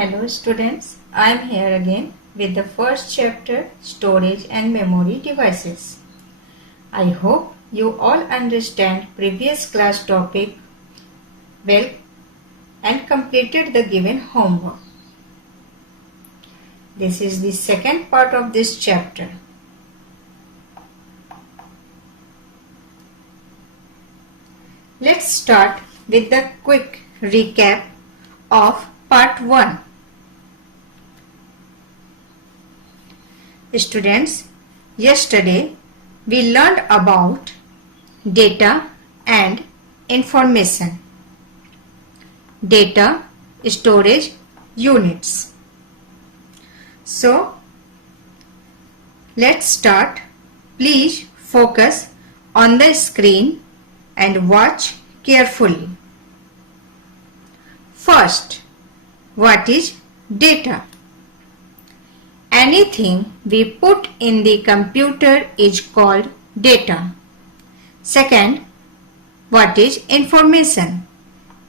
Hello students, I am here again with the first chapter, Storage and Memory Devices. I hope you all understand previous class topic well and completed the given homework. This is the second part of this chapter. Let's start with the quick recap of part 1. Students, yesterday we learned about data and information. Data storage units. So, let's start. Please focus on the screen and watch carefully. First, what is data? Anything we put in the computer is called data. Second, what is information?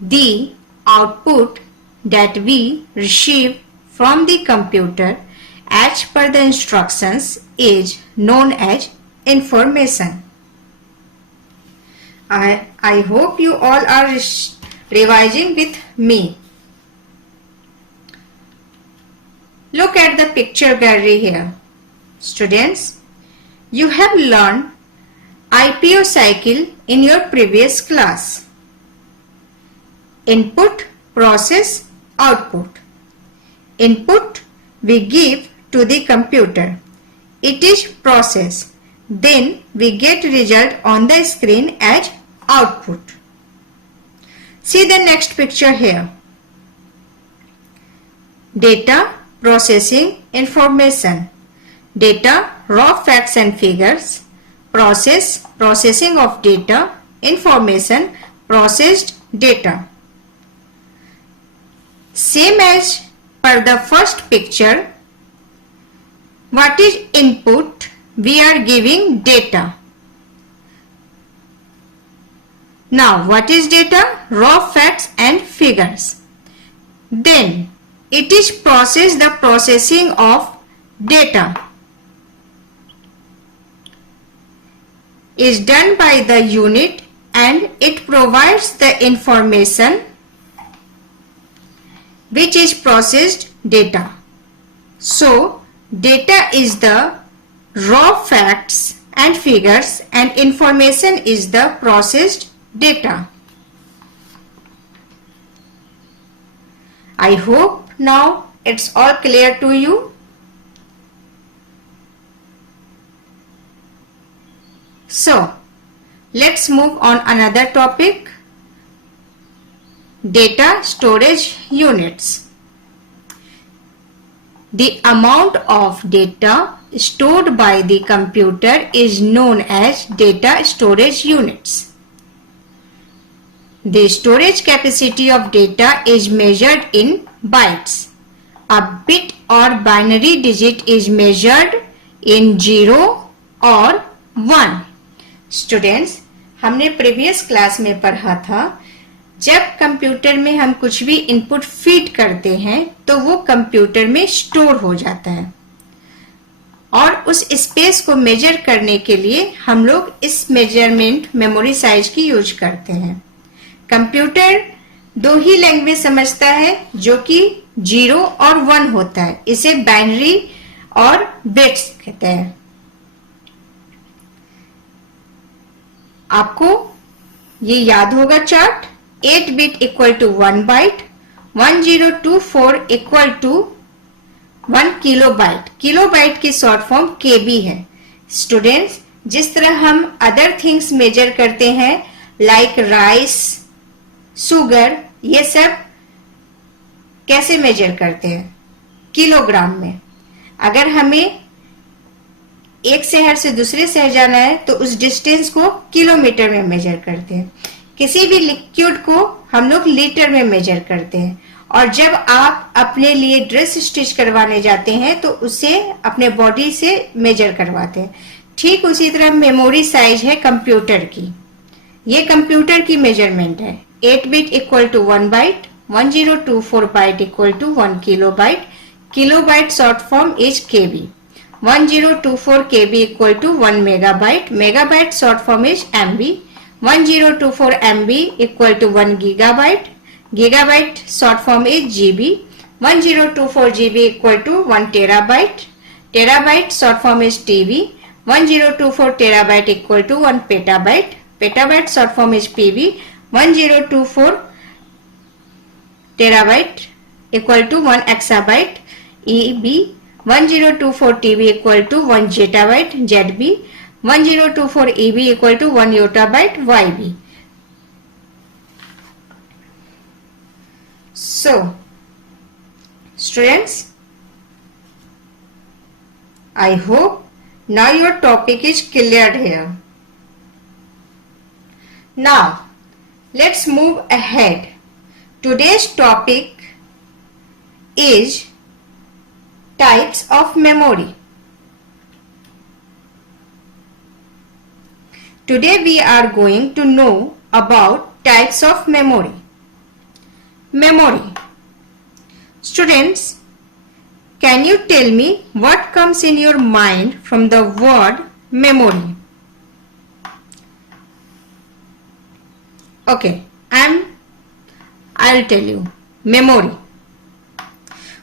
The output that we receive from the computer as per the instructions is known as information. I hope you all are revising with me. Look at the picture gallery here. Students, you have learned IPO cycle in your previous class. Input, process, output. Input we give to the computer. It is processed. Then we get result on the screen as output. See the next picture here. Data, processing, information. Data, raw facts and figures. Process, processing of data. Information, processed data. Same as per the first picture. What is input? We are giving data. Now, what is data? Raw facts and figures. Then, it is processed, the processing of data is done by the unit and it provides the information which is processed data. So, data is the raw facts and figures and information is the processed data. I hope now it's all clear to you. So, let's move on another topic. Data storage units. The amount of data stored by the computer is known as data storage units. The storage capacity of data is measured in bytes. A bit or binary digit is measured in 0 or 1. Students, हमने previous class में पढ़ा था जब computer में हम कुछ भी input feed करते हैं तो वो कंप्यूटर में स्टोर हो जाता है और उस स्पेस को मेजर करने के लिए हम लोग इस मेजरमेंट मेमोरी साइज की यूज करते हैं। कंप्यूटर दो ही लैंग्वेज समझता है जो कि 0 और 1 होता है। इसे बाइनरी और बिट्स कहते हैं। आपको ये याद होगा chart. 8 bit equal to 1 byte, 1024 equal to 1 kilobyte. Kilobyte की शॉर्ट फॉर्म केबी है। स्टूडेंट्स, जिस तरह हम अदर थिंग्स मेजर करते हैं लाइक राइस, शुगर, ये सब कैसे मेजर करते हैं? किलोग्राम में। अगर हमें एक शहर से दूसरे शहर जाना है तो उस डिस्टेंस को किलोमीटर में मेजर करते हैं। किसी भी लिक्विड को हम लोग लीटर में मेजर करते हैं और जब आप अपने लिए ड्रेस स्टिच करवाने जाते हैं तो उसे अपने बॉडी से मेजर करवाते हैं। ठीक उसी तरह मेमोरी साइज है कंप्यूटर की। ये कंप्यूटर की मेजरमेंट है। 8 bit equal to 1 byte, 1024 byte equal to 1 kilobyte. Kilobyte short form is KB. 1024 KB equal to 1 megabyte. Megabyte short form is MB. 1024 MB equal to 1 gigabyte. Gigabyte short form is GB. 1024 GB equal to 1 terabyte. Terabyte short form is TB. 1024 terabyte equal to 1 petabyte. Petabyte short form is PB. 1024 terabyte equal to 1 exabyte. EB. 1024 TB equal to 1 zettabyte. ZB. 1024 EB equal to 1 yottabyte. YB. So, students, I hope now your topic is cleared here. Now, let's move ahead. Today's topic is types of memory. Today we are going to know about types of memory. Memory. Students, can you tell me what comes in your mind from the word memory? Okay, I'll tell you. Memory.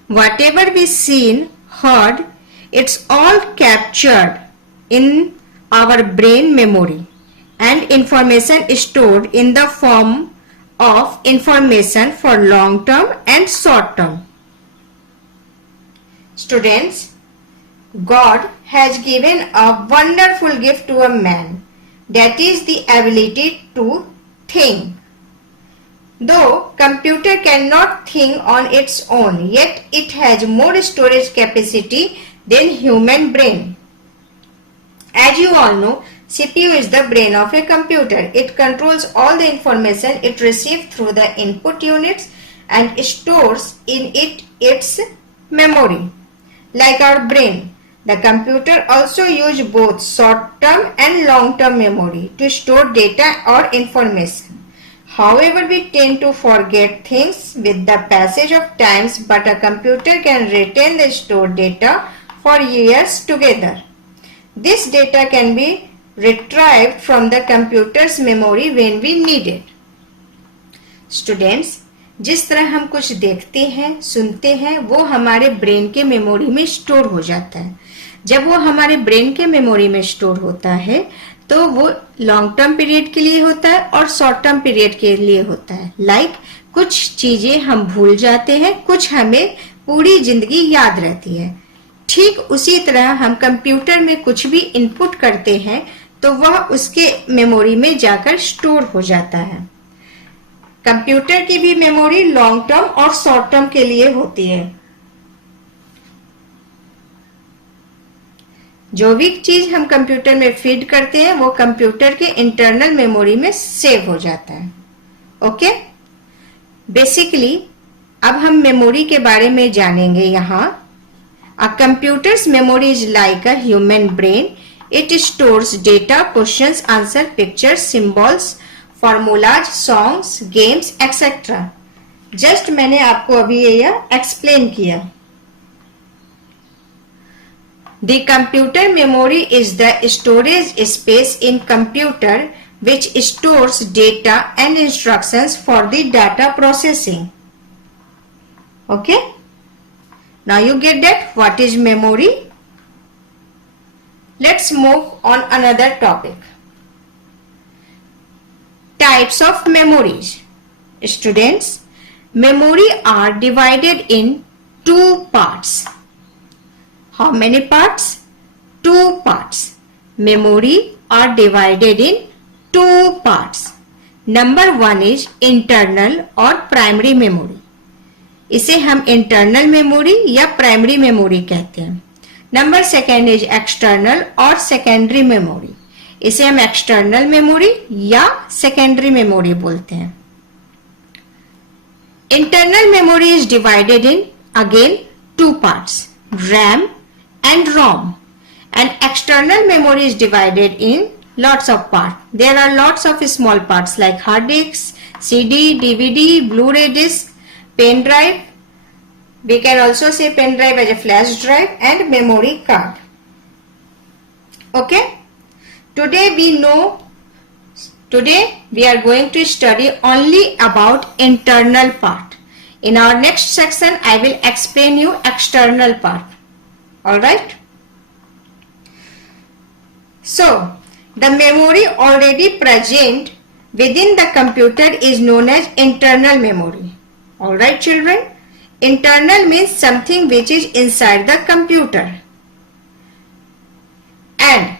Whatever we seen, heard, it's all captured in our brain memory and information stored in the form of information for long term and short term. Students, God has given a wonderful gift to a man, that is the ability to think. Though computer cannot think on its own, yet it has more storage capacity than human brain. As you all know, CPU is the brain of a computer. It controls all the information it receives through the input units and stores in it its memory. Like our brain, the computer also uses both short-term and long-term memory to store data or information. However, we tend to forget things with the passage of times, but a computer can retain the stored data for years together. This data can be retrieved from the computer's memory when we need it. Students, जिस तरह हम कुछ देखते हैं, सुनते हैं, वो हमारे ब्रेन के मेमोरी में स्टोर हो जाता है. जब वो हमारे ब्रेन के मेमोरी में स्टोर होता है तो वो लॉन्ग टर्म पीरियड के लिए होता है और शॉर्ट टर्म पीरियड के लिए होता है. लाइक कुछ चीजें हम भूल जाते हैं, कुछ हमें पूरी जिंदगी याद रहती है. ठीक उसी तरह हम कंप्यूटर में कुछ भी इनपुट करते हैं तो वह उसके मेमोरी में जाकर स्टोर हो जाता है. कंप्यूटर की भी मेमोरी लॉन्ग टर्म और शॉर्ट टर्म के लिए होती है. जो भी चीज हम कंप्यूटर में फीड करते हैं वो कंप्यूटर के इंटरनल मेमोरी में सेव हो जाता है. ओके, बेसिकली अब हम मेमोरी के बारे में जानेंगे. यहाँ a computer's memory is like a human brain. It stores data, questions, answer, pictures, symbols, formulas, songs, games etcetera. Just मैंने आपको अभी ये एक्सप्लेन किया. The computer memory is the storage space in computer which stores data and instructions for the data processing. Okay? Now you get that what is memory? Let's move on another topic. Types of memories. Students, memory are divided in two parts. How many parts? Two parts. Memory are divided in two parts. Number one is internal और primary memory. इसे हम internal memory या primary memory कहते हैं. Number second is external और secondary memory. इसे हम external memory या secondary memory बोलते हैं. Internal memory is divided in again two parts, RAM and ROM, and external memory is divided in lots of parts. There are lots of small parts like hard disks, CD, DVD, Blu-ray disc, pen drive. We can also say pen drive as a flash drive, and memory card. Okay. Today we are going to study only about internal part. In our next section, I will explain you external part. Alright. So, the memory already present within the computer is known as internal memory. Alright children. Internal means something which is inside the computer. And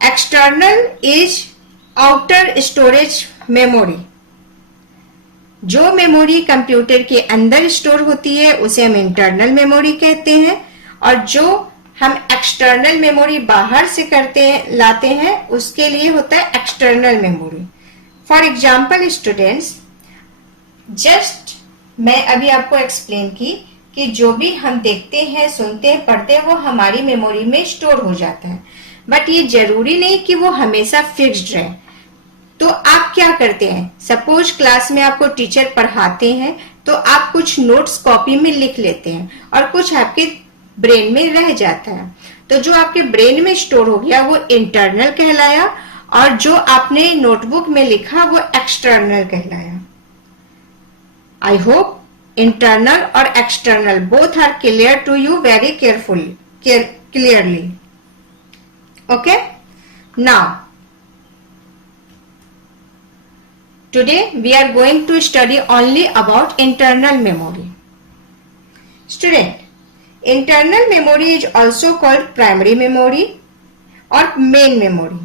external is outer storage memory. जो memory computer के अंदर store होती है उसे हम internal memory कहते हैं, और जो हम एक्सटर्नल मेमोरी बाहर से लाते हैं उसके लिए होता है external memory. For example students, just मैं अभी आपको एक्सप्लेन की कि जो भी हम देखते हैं, सुनते हैं, पढ़ते हैं वो हमारी मेमोरी में स्टोर हो जाता है, बट ये जरूरी नहीं कि वो हमेशा फिक्स्ड रहे. तो आप क्या करते हैं, सपोज क्लास में आपको टीचर पढ़ाते हैं तो आप कुछ नोट्स कॉपी में लिख लेते हैं और कुछ आपके ब्रेन में रह जाता है. तो जो आपके ब्रेन में स्टोर हो गया वो इंटरनल कहलाया, और जो आपने नोटबुक में लिखा वो एक्सटर्नल कहलाया. आई होप इंटरनल और external both are clear to you very clearly. Okay. Now, today we are going to study only about internal memory. Student, internal memory is also called primary memory or main memory.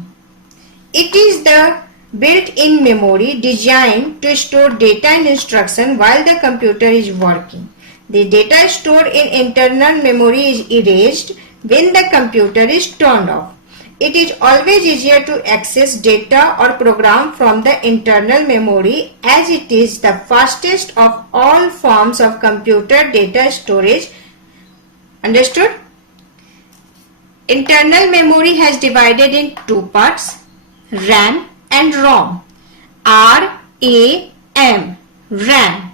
It is the built-in memory designed to store data and instruction while the computer is working. The data stored in internal memory is erased when the computer is turned off. It is always easier to access data or program from the internal memory as it is the fastest of all forms of computer data storage. Understood? Internal memory has divided in two parts, RAM and ROM. RAM, RAM,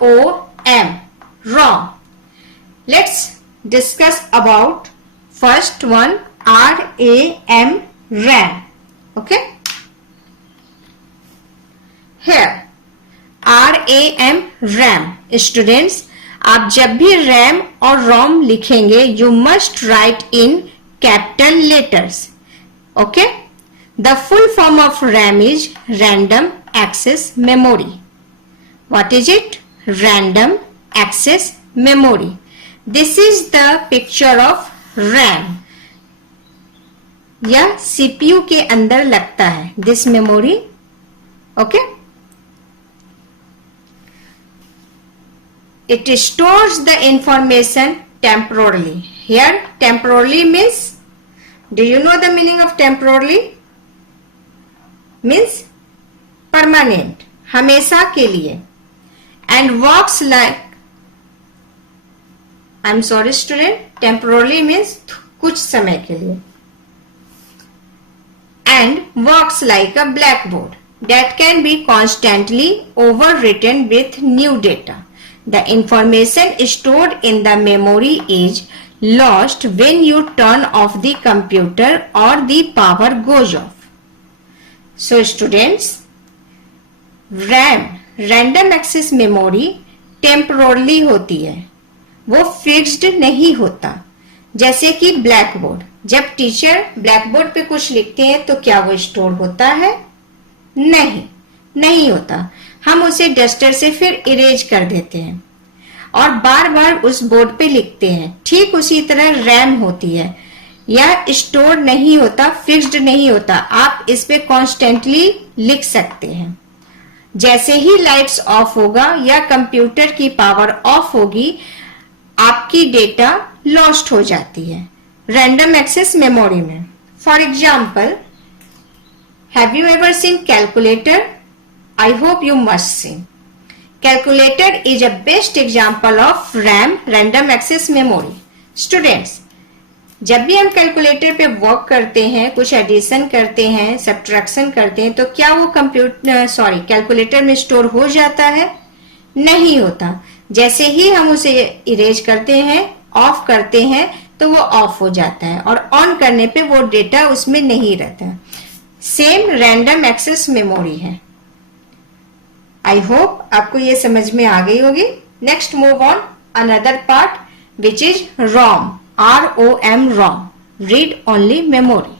ROM, ROM. Let's discuss about first one, RAM, RAM. Okay. Here, RAM, RAM. Students, आप जब भी RAM और ROM लिखेंगे, you must write in capital letters. Okay. The full form of RAM is Random Access Memory. What is it? Random Access Memory. This is the picture of RAM. या CPU के अंदर लगता है this memory. Okay. It stores the information temporarily. Here temporarily means, do you know the meaning of temporarily? Means permanent, हमेशा के लिए. And works like, I'm sorry student, temporarily means कुछ समय के लिए. And works like a blackboard that can be constantly overwritten with new data. The information stored in the memory is lost when you turn off the computer or the power goes off. So students, RAM, Random Access Memory, temporarily होती है, वो fixed नहीं होता. जैसे कि blackboard, जब teacher blackboard पे कुछ लिखते हैं तो क्या वो स्टोर होता है? नहीं होता. हम उसे डस्टर से फिर इरेज कर देते हैं और बार बार उस बोर्ड पे लिखते हैं. ठीक उसी तरह रैम होती है, यह स्टोर नहीं होता, फिक्स्ड नहीं होता. आप इस पे कॉन्स्टेंटली लिख सकते हैं. जैसे ही लाइट्स ऑफ होगा या कंप्यूटर की पावर ऑफ होगी, आपकी डेटा लॉस्ट हो जाती है रैंडम एक्सेस मेमोरी में. For example, have you ever seen calculator? I hope you must seen. Calculator is a best example of RAM, random access memory. Students, जब भी हम कैलकुलेटर पे वर्क करते हैं, कुछ एडिशन करते हैं, सब्ट्रैक्शन करते हैं, तो क्या वो कैलकुलेटर में स्टोर हो जाता है? नहीं होता। जैसे ही हम उसे इरेज करते हैं, ऑफ करते हैं, तो वो ऑफ हो जाता है और ऑन करने पे वो डेटा उसमें नहीं रहता। सेम रैंडम एक्सेस मेमोरी है। आई होप आपको ये समझ में आ गई होगी। Next move on another part which is ROM, ROM, read only memory.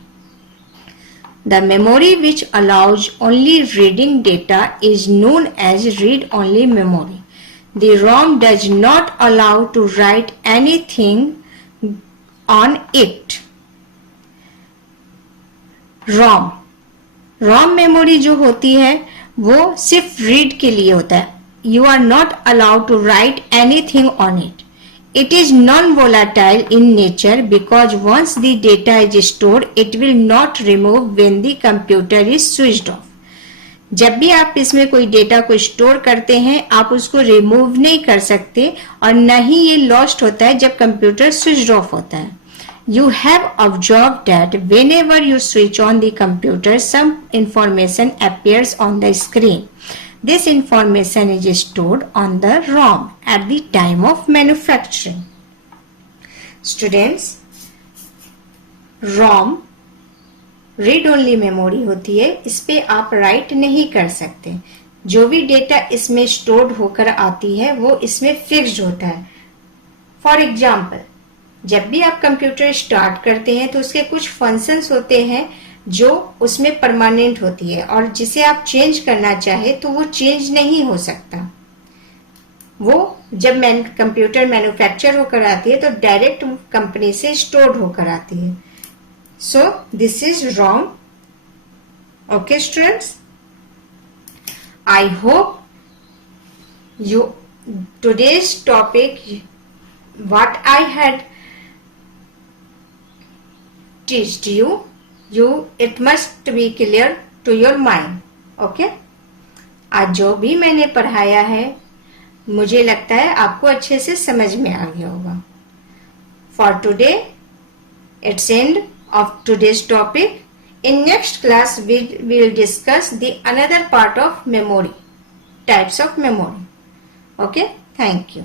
The memory which allows only reading data is known as read-only memory. The ROM does not allow to write anything on it. ROM memory जो होती है वो सिर्फ read के लिए होता है। You are not allowed to write anything on it. It is non-volatile in nature because once the data is stored, it will not remove when the computer is switched off. जब भी आप इसमें कोई data को store करते हैं, आप उसको रिमूव नहीं कर सकते और न ही ये लॉस्ट होता है जब कंप्यूटर स्विच ऑफ होता है। You have observed that whenever you switch on the computer, some information appears on the screen. This information is stored on the ROM at the time of manufacturing. Students, ROM read only memory होती है, इस पे आप right नहीं कर सकते। जो भी डेटा इसमें स्टोर्ड होकर आती है वो इसमें फिक्स्ड होता है। फॉर एग्जाम्पल, जब भी आप कंप्यूटर स्टार्ट करते हैं तो उसके कुछ फंक्शंस होते हैं जो उसमें परमानेंट होती है और जिसे आप चेंज करना चाहे तो वो चेंज नहीं हो सकता। वो जब कंप्यूटर मैन्युफैक्चर होकर आती है तो डायरेक्ट कंपनी से स्टोर्ड होकर आती है। So this is wrong. Okay students, I hope you today's topic what I had teached you it must be clear to your mind. Okay, आज जो भी मैंने पढ़ाया है मुझे लगता है आपको अच्छे से समझ में आ गया होगा। For today it's end of today's topic. In next class we will discuss the another part of memory, types of memory. Okay, thank you.